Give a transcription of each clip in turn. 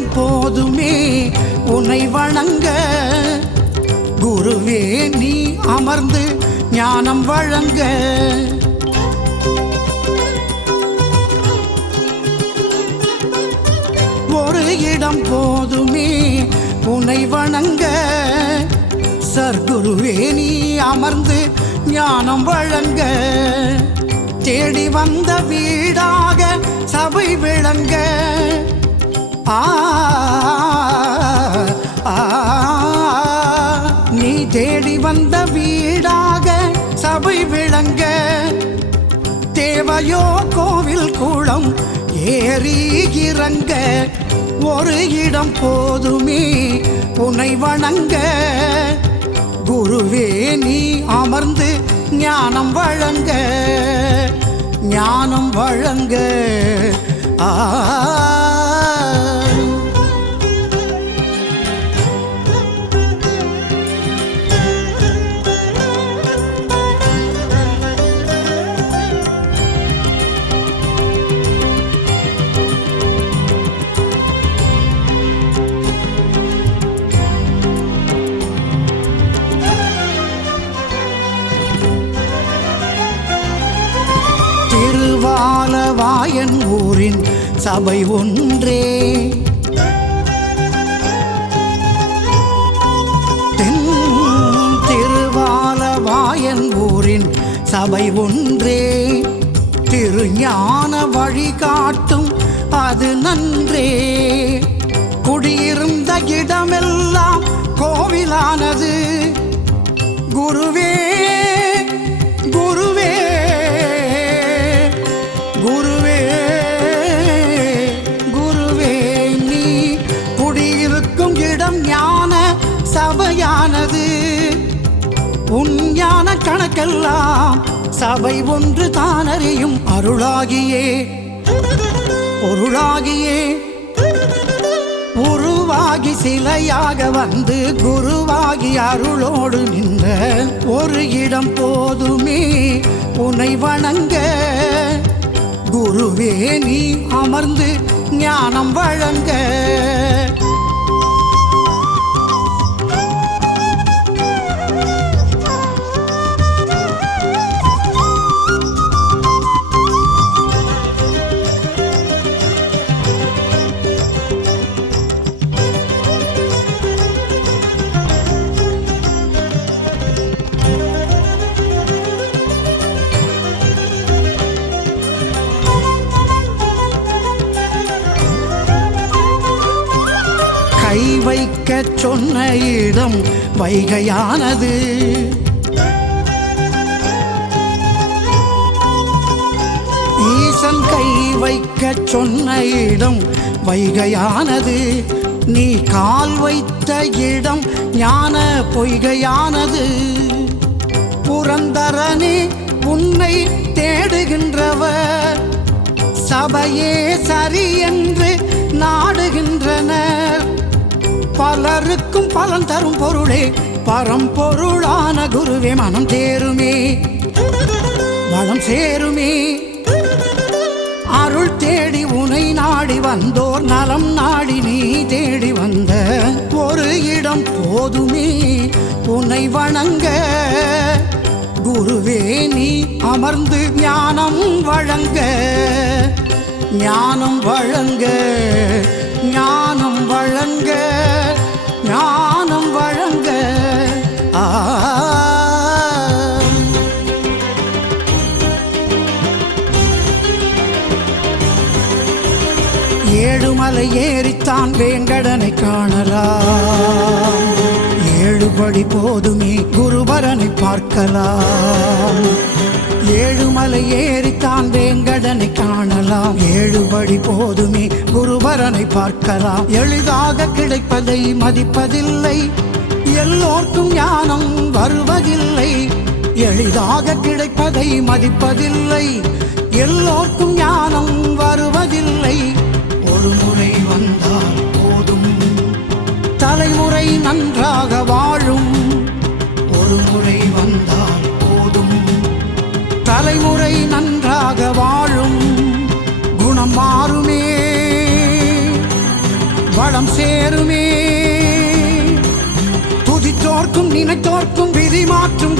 போதுமே உன்னை வணங்க. குருவே நீ அமர்ந்து ஞானம் வழங்க. ஒரு இடம் போதுமே உன்னை வணங்க. சர்க்குருவே நீ அமர்ந்து ஞானம் வழங்க. தேடி வந்த வீடாக சபை விளங்க. நீ தேடி வந்த வீடாக சபை விளங்க தேவையோ கோவில் குளம் ஏறி இறங்க. ஒரு இடம் போதுமே உனை வணங்க. குருவே நீ அமர்ந்து ஞானம் வழங்க. ஞானம் வழங்க. ஆ ஆலவாயன் ஊரின் சபை ஒன்றே. தென் திருவாலவாயன் ஊரின் சபை ஒன்றே. திருஞான வழிகாட்டும் அது நன்றே. குடியிருந்த இடமெல்லாம் கோவிலானது. குருவே ஞான சபை ஒன்று தானறியும் அருளாகியே. பொருளாகியே. உருவாகி சிலையாக வந்து குருவாகி அருளோடு நின்ற ஒரு இடம் போதுமே உனை வணங்க. குருவே நீ அமர்ந்து ஞானம் வழங்க. வைக்கச் சொன்ன இடம் வைகையானது. ஈசன் கை வைக்கச் சொன்ன இடம் வைகையானது. நீ கால் வைத்த இடம் ஞான பொய்கையானது. புரந்தரணி உன்னை தேடுகின்றவர். சபையே சரி என்று நாடுகின்றனர். பலருக்கும் பலன் தரும் பொருளே. பரம்பொருளான குருவே மனம் தேருமே. வளம் சேருமே. அருள் தேடி உனை நாடி வந்தோர் நலம் நாடி நீ தேடி வந்த ஒரு இடம் போதுமே. உன்னை வணங்க குருவே நீ அமர்ந்து ஞானம் வழங்க. ஞானம் வழங்க. மலை ஏறித்தான் வேங்கடனை காணலாம். ஏழுபடி போதுமே குருபரனை பார்க்கலாம். ஏழுமலை ஏறித்தான் வேங்கடனை காணலாம். ஏழுபடி போதுமே குருபரனை பார்க்கலாம். எளிதாக கிடைப்பதை மதிப்பதில்லை. எல்லோர்க்கும் ஞானம் வருவதில்லை. எளிதாக கிடைப்பதை மதிப்பதில்லை. எல்லோர்க்கும் ஞானம் வருவதில்லை. தலைமுறை நன்றாக வாழும். ஒரு முறை வந்தால் போதும். தலைமுறை நன்றாக வாழும். குணம் மாறுமே. வளம் சேருமே. துதித்தோர்க்கும் நினைத்தோர்க்கும் விதி மாற்றும்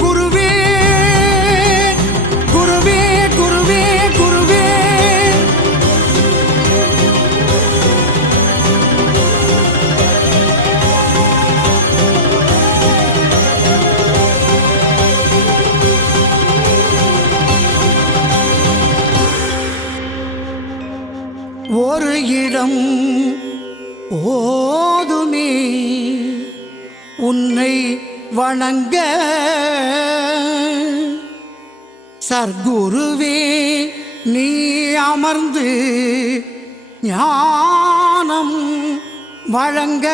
ஓதுமே உன்னை வணங்க சர்க்குருவே நீ அமர்ந்து ஞானம் வழங்க.